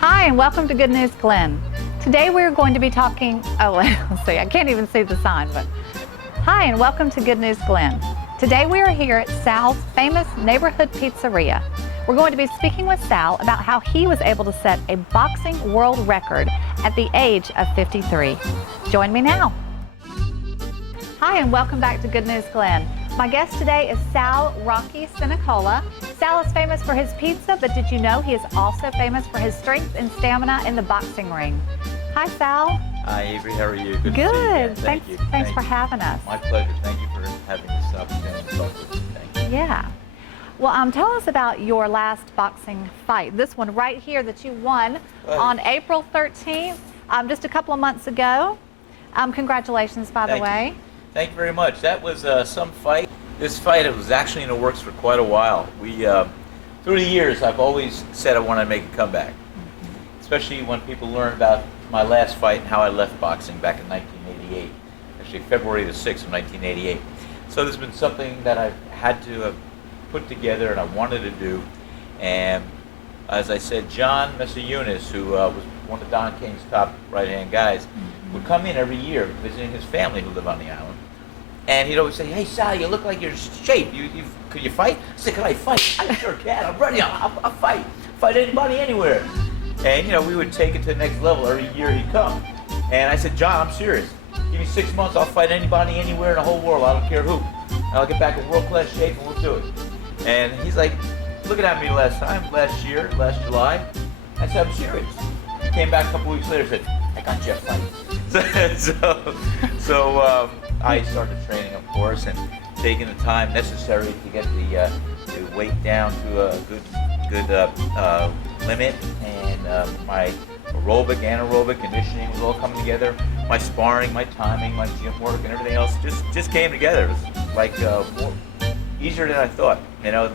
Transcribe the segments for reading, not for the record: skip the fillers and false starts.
Hi, and welcome to Good News Glenn. Today we're going to be talking, let's see, I can't even see the sign, but hi, and welcome to Good News Glenn. Today we are here at Sal's famous neighborhood pizzeria. We're going to be speaking with Sal about how he was able to set a boxing world record at the age of 53. Join me now. Hi, and welcome back to Good News Glenn. My guest today is Sal Rocky Sinicola. Sal is famous for his pizza, but did you know he is also famous for his strength and stamina in the boxing ring? Hi, Sal. Hi, Avery. How are you? Good. To see you Good. again. Thanks for having us. My pleasure. Thank you for having this opportunity to talk with you. Thank you. Yeah. Well, tell us about your last boxing fight. This one right here that you won on April 13th, just a couple of months ago. Congratulations, by the way. Thank you very much. That was some fight. This fight, it was actually in the works for quite a while. Through the years, I've always said I want to make a comeback, especially when people learn about my last fight and how I left boxing back in 1988, actually February the 6th of 1988. So there's been something that I've had to have put together and I wanted to do. And as I said, John Messayunas, who was one of Don King's top right-hand guys, would come in every year visiting his family who live on the island. And he'd always say, "Hey, Sal, you look like you're in shape. Could you fight?" I said, "Can I fight?" "I sure can. I'm ready. I'll fight. Fight anybody, anywhere." And, we would take it to the next level. Every year he'd come. And I said, "John, I'm serious. Give me 6 months. I'll fight anybody, anywhere in the whole world. I don't care who. And I'll get back in world-class shape and we'll do it." And he's like, looking at me last July. I said, "I'm serious." He came back a couple weeks later and said, "I got you a fight." So I started training, of course, and taking the time necessary to get the weight down to a good limit, and my aerobic, anaerobic conditioning was all coming together. My sparring, my timing, my gym work, and everything else just came together. It was like more easier than I thought.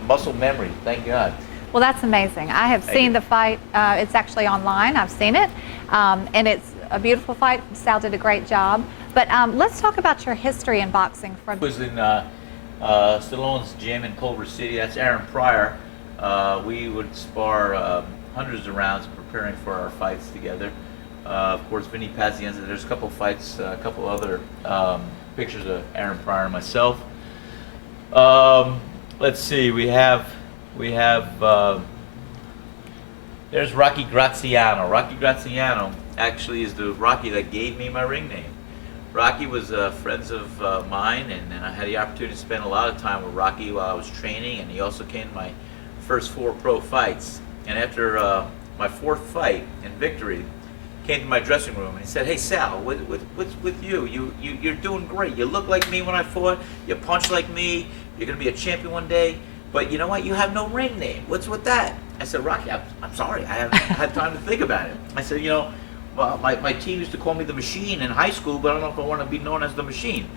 Muscle memory. Thank God. Well, that's amazing. I have seen the fight. It's actually online. I've seen it, and it's a beautiful fight. Sal did a great job. But let's talk about your history in boxing. I was in Stallone's gym in Culver City. That's Aaron Pryor. We would spar hundreds of rounds preparing for our fights together. Of course, Vinny Pazienza. There's a couple fights, a couple other pictures of Aaron Pryor and myself. Let's see. We have. There's Rocky Graziano. Rocky Graziano actually is the Rocky that gave me my ring name. Rocky was friends of mine, and I had the opportunity to spend a lot of time with Rocky while I was training, and he also came to my first 4 pro fights. And after my 4th fight in victory, came to my dressing room and he said, "Hey, Sal, what's with you? You're doing great. You look like me when I fought. You punch like me. You're going to be a champion one day. But you know what? You have no ring name. What's with that?" I said, "Rocky, I'm sorry. I haven't had time to think about it." I said, well, my team used to call me the Machine in high school, but I don't know if I want to be known as the Machine.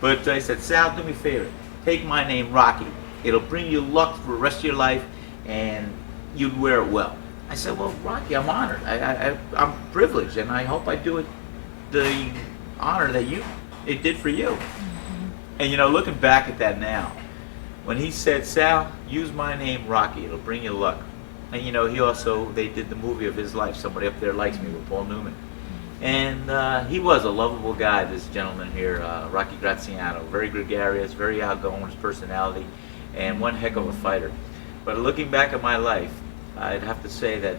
But I said, "Sal, do me a favor. Take my name, Rocky. It'll bring you luck for the rest of your life, and you'd wear it well." I said, "Well, Rocky, I'm honored. I'm privileged, and I hope I do it the honor that it did for you." And looking back at that now, when he said, "Sal, use my name, Rocky. It'll bring you luck." And they did the movie of his life, Somebody Up There Likes Me, with Paul Newman. And he was a lovable guy, this gentleman here, Rocky Graziano. Very gregarious, very outgoing, his personality, and one heck of a fighter. But looking back at my life, I'd have to say that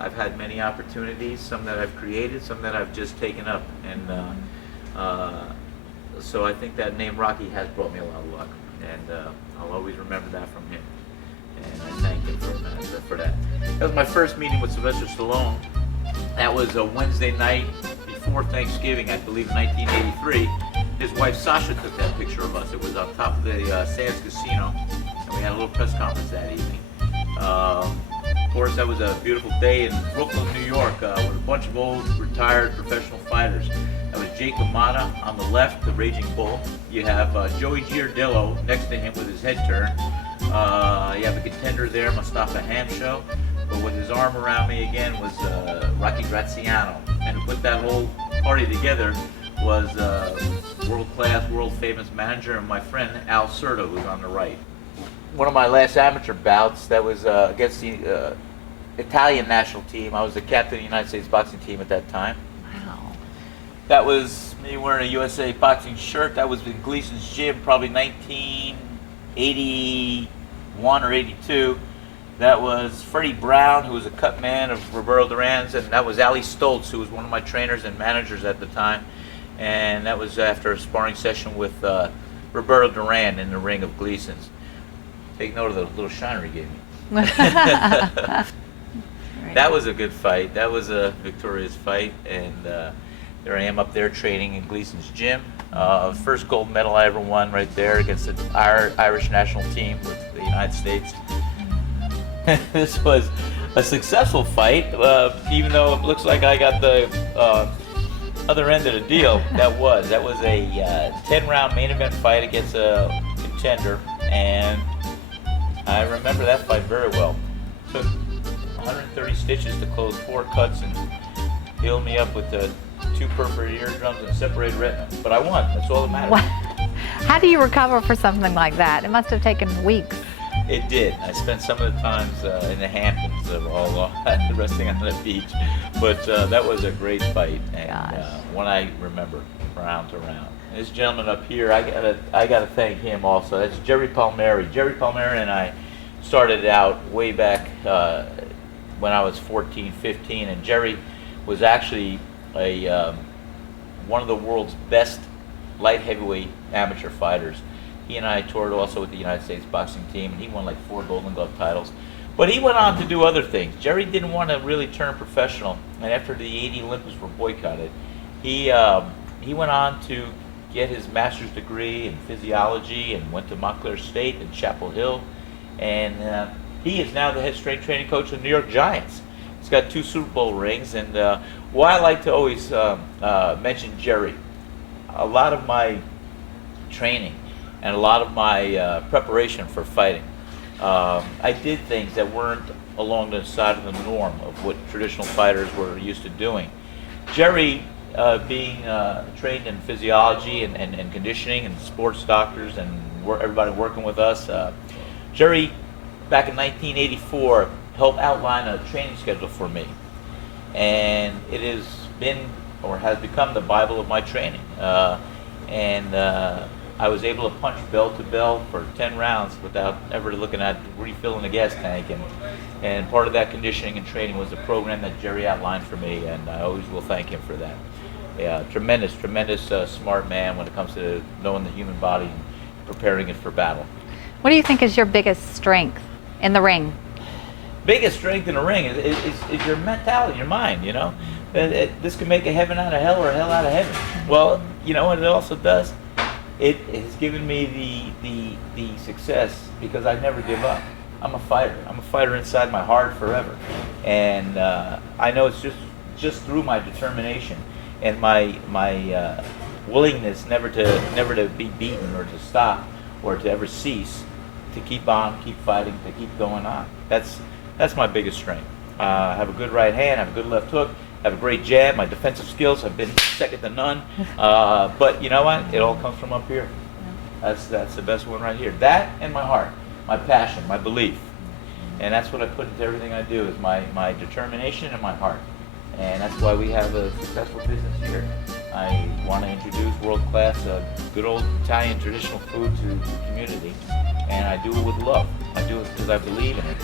I've had many opportunities, some that I've created, some that I've just taken up. And so I think that name Rocky has brought me a lot of luck. And I'll always remember that from him. And I thank him for that. That was my first meeting with Sylvester Stallone. That was a Wednesday night before Thanksgiving, I believe, in 1983. His wife Sasha took that picture of us. It was on top of the Sands Casino, and we had a little press conference that evening. Of course, that was a beautiful day in Brooklyn, New York, with a bunch of old retired professional fighters. That was Jake LaMotta on the left, the Raging Bull. You have Joey Giardello next to him with his head turned. You have a contender there, Mustafa Hamsho. But with his arm around me again was Rocky Graziano. And to put that whole party together was world-class, world-famous manager and my friend Al Certo, who's on the right. One of my last amateur bouts, that was against the Italian national team. I was the captain of the United States boxing team at that time. Wow. That was me wearing a USA boxing shirt. That was in Gleason's gym, probably 1981 or 82. That was Freddie Brown, who was a cut man of Roberto Duran's, and that was Ali Stoltz, who was one of my trainers and managers at the time. And that was after a sparring session with Roberto Duran in the ring of Gleason's. Take note of the little shiner he gave me. That was a good fight. That was a victorious fight, and there I am up there training in Gleason's gym. First gold medal I ever won right there against the Irish national team with the United States. This was a successful fight, even though it looks like I got the other end of the deal. That was a 10-round main event fight against a contender, and I remember that fight very well. Took 130 stitches to close 4 cuts and healed me up with the 2 perforated eardrums and separated retina. But I won. That's all that matters. How do you recover for something like that? It must have taken weeks. It did. I spent some of the times in the Hamptons, all resting on the beach. But that was a great fight, and one I remember round to round. And this gentleman up here, I gotta thank him also. That's Jerry Palmieri. Jerry Palmieri and I started out way back when I was 14, 15, and Jerry was actually one of the world's best light heavyweight amateur fighters. He and I toured also with the United States boxing team, and he won like 4 Golden Glove titles. But he went on to do other things. Jerry didn't want to really turn professional, and after the '80 Olympics were boycotted, he went on to get his master's degree in physiology and went to Montclair State and Chapel Hill, and he is now the head strength training coach of the New York Giants. He's got 2 Super Bowl rings, and why I like to always mention Jerry, a lot of my training and a lot of my preparation for fighting, I did things that weren't along the side of the norm of what traditional fighters were used to doing. Jerry, being trained in physiology and conditioning and sports doctors and everybody working with us, Jerry, back in 1984, helped outline a training schedule for me. And it has been, or has become, the Bible of my training. I was able to punch bell to bell for 10 rounds without ever looking at refilling the gas tank. And part of that conditioning and training was the program that Jerry outlined for me, and I always will thank him for that. Yeah, tremendous smart man when it comes to knowing the human body and preparing it for battle. What do you think is your biggest strength in the ring? Biggest strength in the ring is your mentality, your mind, you know. This can make a heaven out of hell or a hell out of heaven. Well, you know what it also does? It has given me the success because I never give up. I'm a fighter. I'm a fighter inside my heart forever. And I know it's just through my determination and my willingness never to be beaten or to stop or to ever cease, to keep on, keep fighting, to keep going on. That's my biggest strength. I have a good right hand, I have a good left hook, I have a great jab. My defensive skills have been second to none. But you know what? It all comes from up here. That's the best one right here. That and my heart, my passion, my belief. And that's what I put into everything I do, is my determination and my heart. And that's why we have a successful business here. I want to introduce world-class, good old Italian traditional food to the community. And I do it with love. I do it because I believe in it.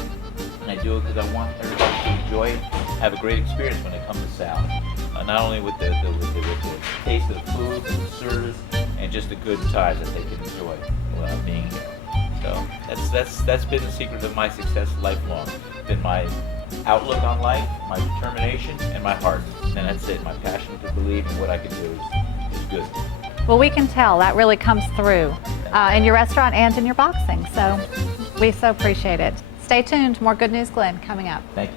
And I do it because I want everybody to enjoy it, have a great experience when they come to Sal. Not only with the taste of the food, but the service, and just the good times that they can enjoy while being here. So that's been the secret of my success lifelong. Been my outlook on life, my determination, and my heart. And that's it. My passion to believe in what I can do is good. Well, we can tell that really comes through in your restaurant and in your boxing. So we so appreciate it. Stay tuned. More Good News Glenn coming up. Thank you.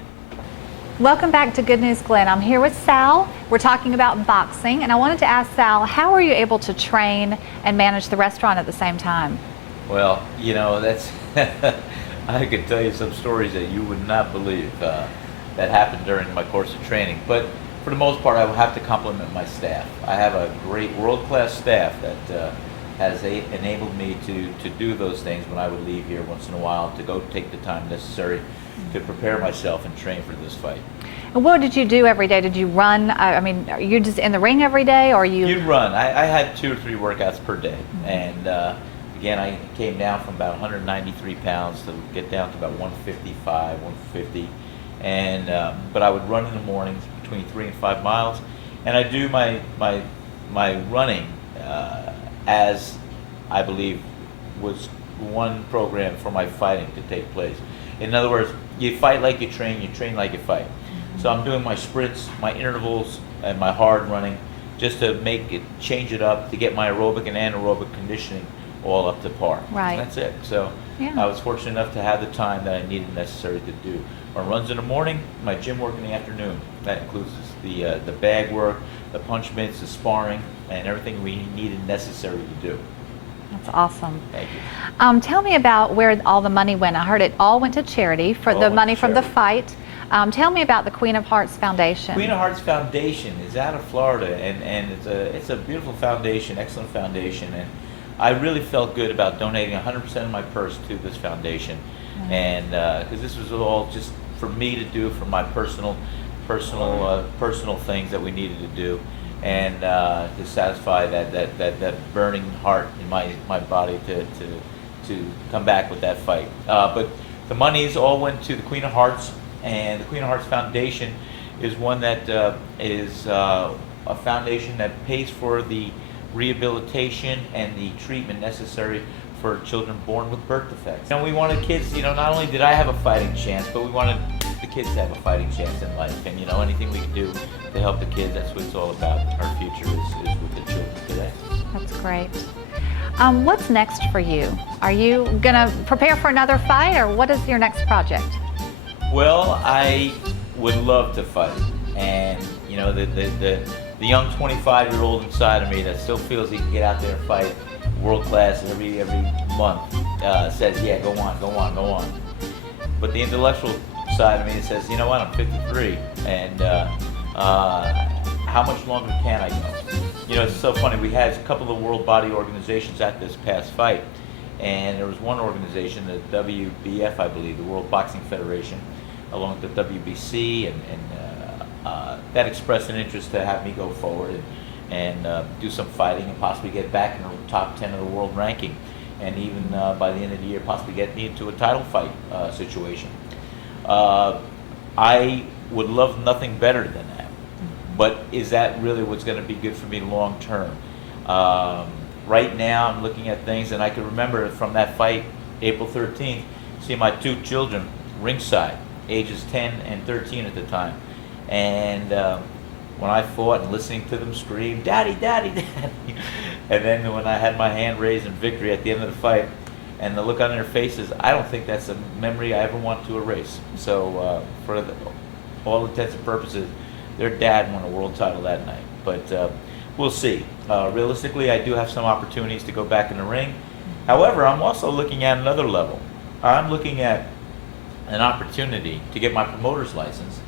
Welcome back to Good News Glenn. I'm here with Sal. We're talking about boxing, and I wanted to ask Sal, how are you able to train and manage the restaurant at the same time? Well, you know, that's I could tell you some stories that you would not believe that happened during my course of training. But for the most part, I will have to compliment my staff. I have a great world-class staff that has enabled me to do those things when I would leave here once in a while, to go take the time necessary to prepare myself and train for this fight. And what did you do every day? Did you run? I mean, are you just in the ring every day, or you? You'd run. I had 2 or 3 workouts per day, and again, I came down from about 193 pounds to get down to about 155, 150, and but I would run in the mornings between 3 and 5 miles, and I do my running as I believe was one program for my fighting to take place. In other words, you fight like you train like you fight. So I'm doing my sprints, my intervals, and my hard running just to change it up, to get my aerobic and anaerobic conditioning all up to par. Right. And that's it. So Yeah. I was fortunate enough to have the time that I needed necessary to do my runs in the morning, my gym work in the afternoon. That includes the bag work, the punch mitts, the sparring, and everything we needed necessary to do. That's awesome. Thank you. Tell me about where all the money went. I heard it all went to charity for All the went money to from the charity. fight. Tell me about the Queen of Hearts Foundation. Queen of Hearts Foundation is out of Florida, and it's a beautiful foundation, excellent foundation, and I really felt good about donating 100% of my purse to this foundation, and because this was all just for me to do for my personal things that we needed to do, and to satisfy that burning heart in my body to come back with that fight. But the monies all went to the Queen of Hearts. And the Queen of Hearts Foundation is one that is a foundation that pays for the rehabilitation and the treatment necessary for children born with birth defects. And we wanted kids, not only did I have a fighting chance, but we wanted the kids to have a fighting chance in life. And anything we can do to help the kids, that's what it's all about. Our future is with the children today. That's great. What's next for you? Are you going to prepare for another fight, or what is your next project? Well, I would love to fight, and the young 25-year-old inside of me that still feels he can get out there and fight world class every month says, yeah, go on. But the intellectual side of me says, you know what, I'm 53, and how much longer can I go? It's so funny. We had a couple of world body organizations at this past fight, and there was one organization, the WBF, I believe, the World Boxing Federation, along with the WBC, and that expressed an interest to have me go forward and do some fighting and possibly get back in the top 10 of the world ranking, and even by the end of the year possibly get me into a title fight situation. I would love nothing better than that, but is that really what's going to be good for me long term? Right now I'm looking at things, and I can remember from that fight, April 13th, seeing my 2 children ringside, ages 10 and 13 at the time, and when I fought and listening to them scream, "Daddy, Daddy, Daddy," and then when I had my hand raised in victory at the end of the fight, and the look on their faces, I don't think that's a memory I ever want to erase. So for all intents and purposes, their dad won a world title that night, but we'll see. Realistically, I do have some opportunities to go back in the ring. However, I'm also looking at another level. I'm looking at an opportunity to get my promoter's license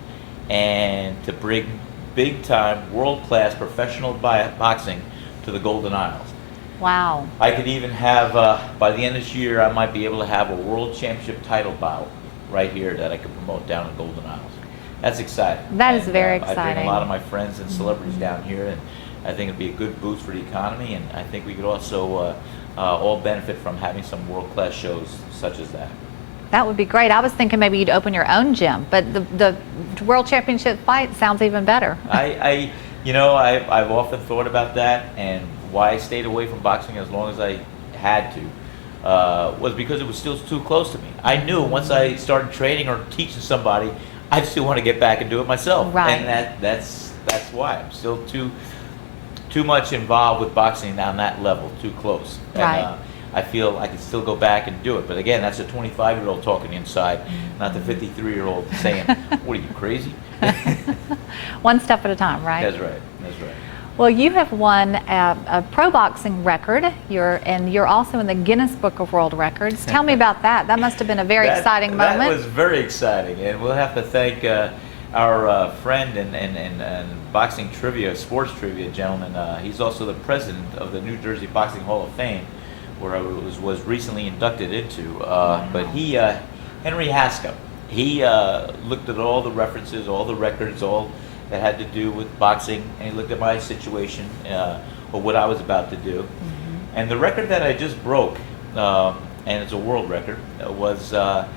and to bring big-time, world-class professional boxing to the Golden Isles. Wow. I could even have, by the end of this year, I might be able to have a world championship title bout right here that I could promote down in Golden Isles. That's exciting. That is And, very I bring exciting. a lot of my friends and celebrities down here, and I think it'd be a good boost for the economy, and I think we could also all benefit from having some world-class shows such as that. That would be great. I was thinking maybe you'd open your own gym, but the World Championship fight sounds even better. I've often thought about that, and why I stayed away from boxing as long as I had to was because it was still too close to me. I knew once I started training or teaching somebody, I still want to get back and do it myself. Right. And that's why I'm still too much involved with boxing on that level, too close. And, Right. I feel I can still go back and do it. But again, that's a 25-year-old talking inside, not the 53-year-old saying, "What are you, crazy?" One step at a time, right? That's right. That's right. Well, you have won a pro boxing record. You're also in the Guinness Book of World Records. Tell me about that. That must have been a very exciting moment. That was very exciting, and we'll have to thank our friend and boxing trivia, sports trivia gentleman. He's also the president of the New Jersey Boxing Hall of Fame, where I was recently inducted into. But Henry Haskell he looked at all the references, all the records, all that had to do with boxing, and he looked at my situation, or what I was about to do. And the record that I just broke, and it's a world record, was that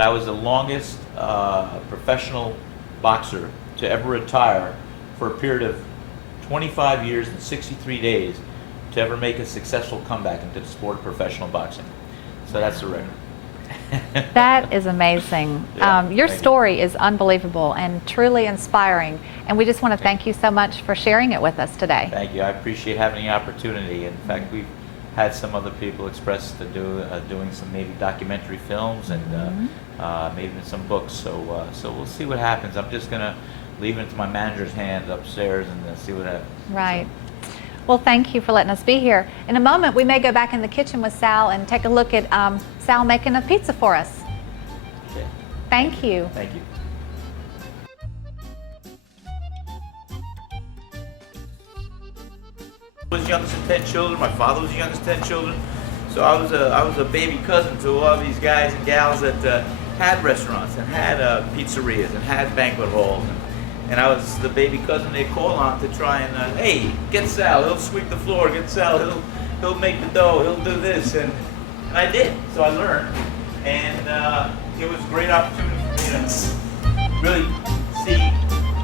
I was the longest professional boxer to ever retire for a period of 25 years and 63 days to ever make a successful comeback into the sport of professional boxing. So that's the record. That is amazing. Yeah, Your thank you. story is unbelievable and truly inspiring. And we just want to thank you so much for sharing it with us today. Thank you. I appreciate having the opportunity. In fact, we've had some other people express to doing some maybe documentary films and maybe some books. So so we'll see what happens. I'm just gonna leave it to my manager's hands upstairs and see what happens. Right. Well, thank you for letting us be here. In a moment, we may go back in the kitchen with Sal and take a look at Sal making a pizza for us. Okay. Thank you. Thank you. I was youngest of 10 children. My father was the youngest of 10 children. So I was a baby cousin to all these guys and gals that had restaurants and had pizzerias and had banquet halls. And I was the baby cousin they call on to try and, hey, get Sal, he'll sweep the floor, get Sal, he'll make the dough, he'll do this. And I did, so I learned. And it was a great opportunity for me to really see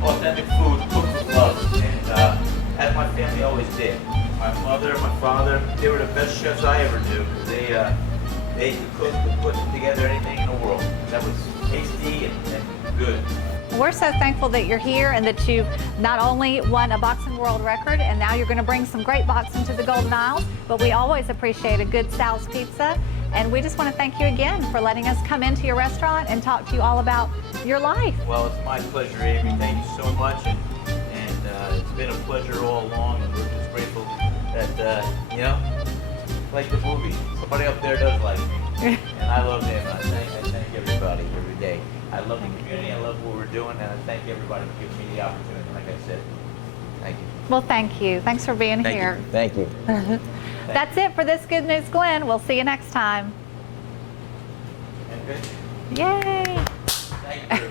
authentic food cooked with love. And as my family always did. My mother, my father, they were the best chefs I ever knew. They could cook and put together anything in the world that was tasty and good. We're so thankful that you're here and that you've not only won a boxing world record and now you're going to bring some great boxing to the Golden Isles, but we always appreciate a good Sal's Pizza. And we just want to thank you again for letting us come into your restaurant and talk to you all about your life. Well, it's my pleasure, Amy. Thank you so much. And it's been a pleasure all along, and we're just grateful that, you know, like the movie, somebody up there does like me. And I love him. I thank everybody every day. I love the community, I love what we're doing, and I thank everybody for giving me the opportunity, like I said. Thank you. Well, thank you. Thanks for being here. Thank you. That's it for this Good News Glenn. We'll see you next time. Okay. Yay! Thank you.